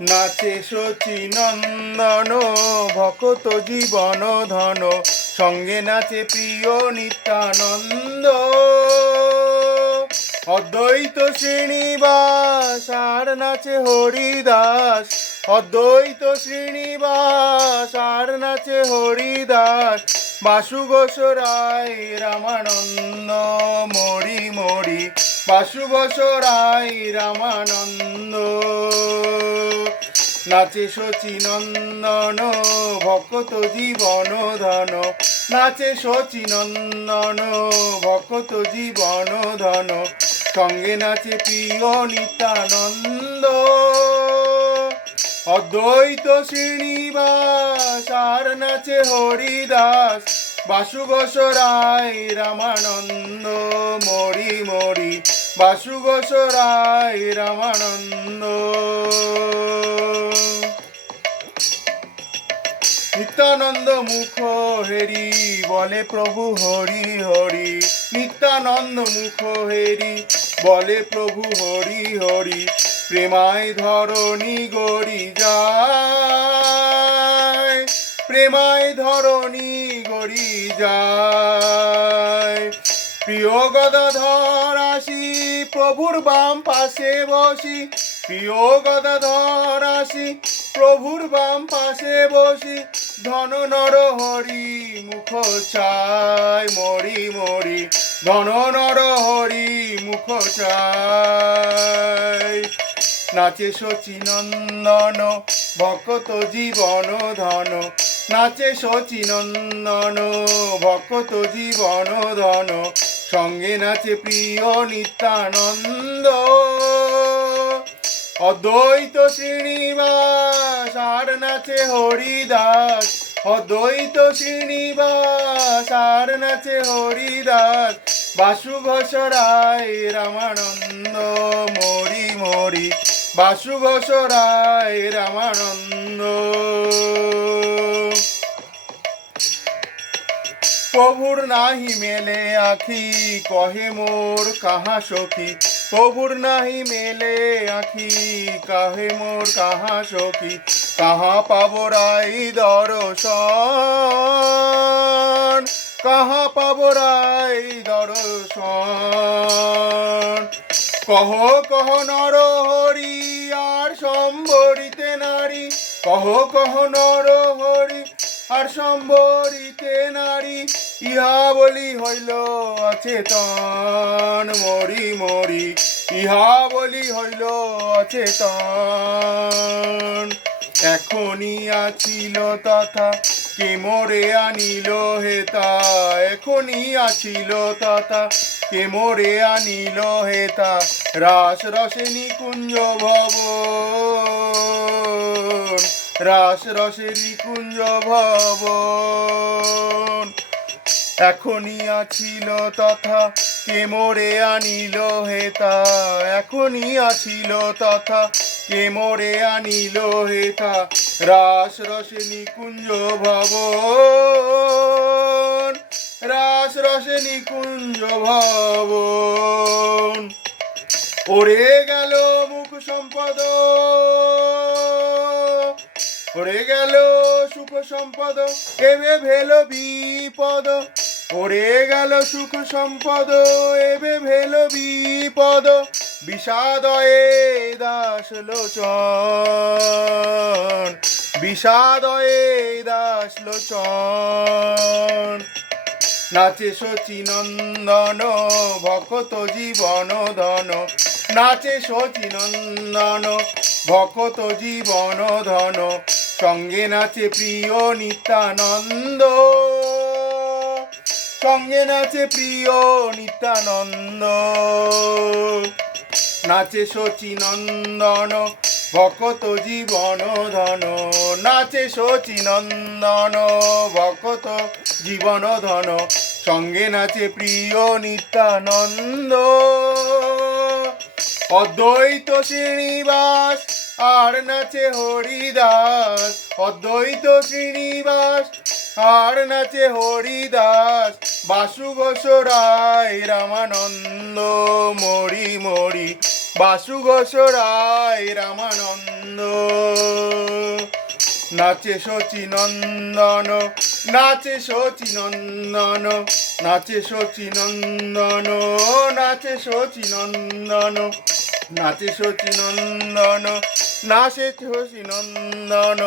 নাচে শচী নন্দন, ভকত জীবন ধন, সঙ্গে নাচে প্রিয় নিত্যানন্দ। অদ্বৈত শ্রীনিবাস, আর নাচে হরিদাস। অদ্বৈত শ্রীনিবাস, আর নাচে হরিদাস। বাসু ঘোষ রায় রামানন্দ, মরি মরি। বাসু ঘোষ রায় রামানন্দ। নাচে শচী নন্দন ভকত জীবন ধন। নাচে শচী নন্দন ভকত জীবন ধন। সঙ্গে নাচে প্রিয় নিত্যানন্দ অদ্বৈত শ্রীনিবাস, আর নাচে হরিদাস। বাসু ঘোষ রায় রামানন্দ, মরি মরি। বাসু ঘোষ রায় রামানন্দ। নিত্যানন্দ মুখ হেরি বলে প্রভু হরি হরি। নিত্যানন্দ মুখ হেরি বলে প্রভু হরি হরি। প্রেমায় ধরণী গড়ি যায়। প্রেমায় ধরণী গড়ি যায়। প্রিয় গদাধর আসি, প্রভুর বাম পাশে বসি। প্রিয় গদাধর আসি, প্রভুর বাম পাশে বসি। ধন নর হরি মুখ চায় মরি মরি। ধন নর হরি মুখ চাই। নাচে শচী নন্দন ভকত জীবন ধন। নাচে শচী নন্দন ভকত জীবন ধন। সঙ্গে নাচে প্রিয় নিত্যানন্দ। অদ্বৈত শ্রীনিবাস, আর নাচে হরিদাস। অদ্বৈত শ্রীনিবাস, আর নাচে হরিদাস। বাসু ঘোষ রায়, রামানন্দ মরি মরি। বাসু ঘোষ রায়, রামানন্দ। প্রভুর নাহি মেলে আখি, কহে মোর কাহা সখী? প্রভুর নাহি মেলে আখি, কাহে মোর, কাহা সখী, কাহা পাব রাই দর্শন, কাহা পাব রাই দর্শন। কহ কহ নর হরি আর সম্বরিতে নারী, কহ কহ নর হরি আর সম্বরিতে নারী, ইহা বলি হইল অচেতন। মরি মরি, ইহা বলি হইল অচেতন। এখনই আছিল তথা, কে মোরে আনিল হেতা এখনই আছিল তথা, কে মোরে আনিল হেতা রাস রসে নিকুঞ্জ ভবন। রাস রসে নিকুঞ্জ ভবন। এখনই আছিল তথা কে মোরে আনিল হেতা এখনই আছিল তথা কে মোরে আনিল হেতা রাস রসে নিকুঞ্জ ভবন। রাস রসে নিকুঞ্জ ভবন। ওরে গেল মুখ সম্পদ। সম্পদ, এবে ভেল বিপদ। ওরে গেল সুখ সম্পদ, এবে ভেল বিপদ। বিষাদয়ে দাস লোচন, বিষাদয়ে দাস লোচন। নাচে শচী নন্দন ভকত জীবন ধন নাচে শচী নন্দন, ভকত জীবন ধন, সঙ্গে নাচে প্রিয় নিত্যানন্দ। সঙ্গে নাচে প্রিয় নিত্যানন্দ। নাচে শচী নন্দন, ভকত জীবন ধন। নাচে শচী নন্দন, ভকত জীবন ধন, সঙ্গে নাচে প্রিয় নিত্যানন্দ। অদ্বৈত শ্রীনিবাস, আর নাচে হরিদাস। অদ্বৈত শ্রীনিবাস, আর নাচে হরিদাস। বাসু ঘোষ রায়, রামানন্দ, মরি মরি। বাসু ঘোষ রায়, রামানন্দ। নাচে শচীনন্দন নাচে শচীনন্দন নাচে শচীনন্দন নাচে শচীনন্দন নাচে শচীনন্দন নাচে শচীনন্দন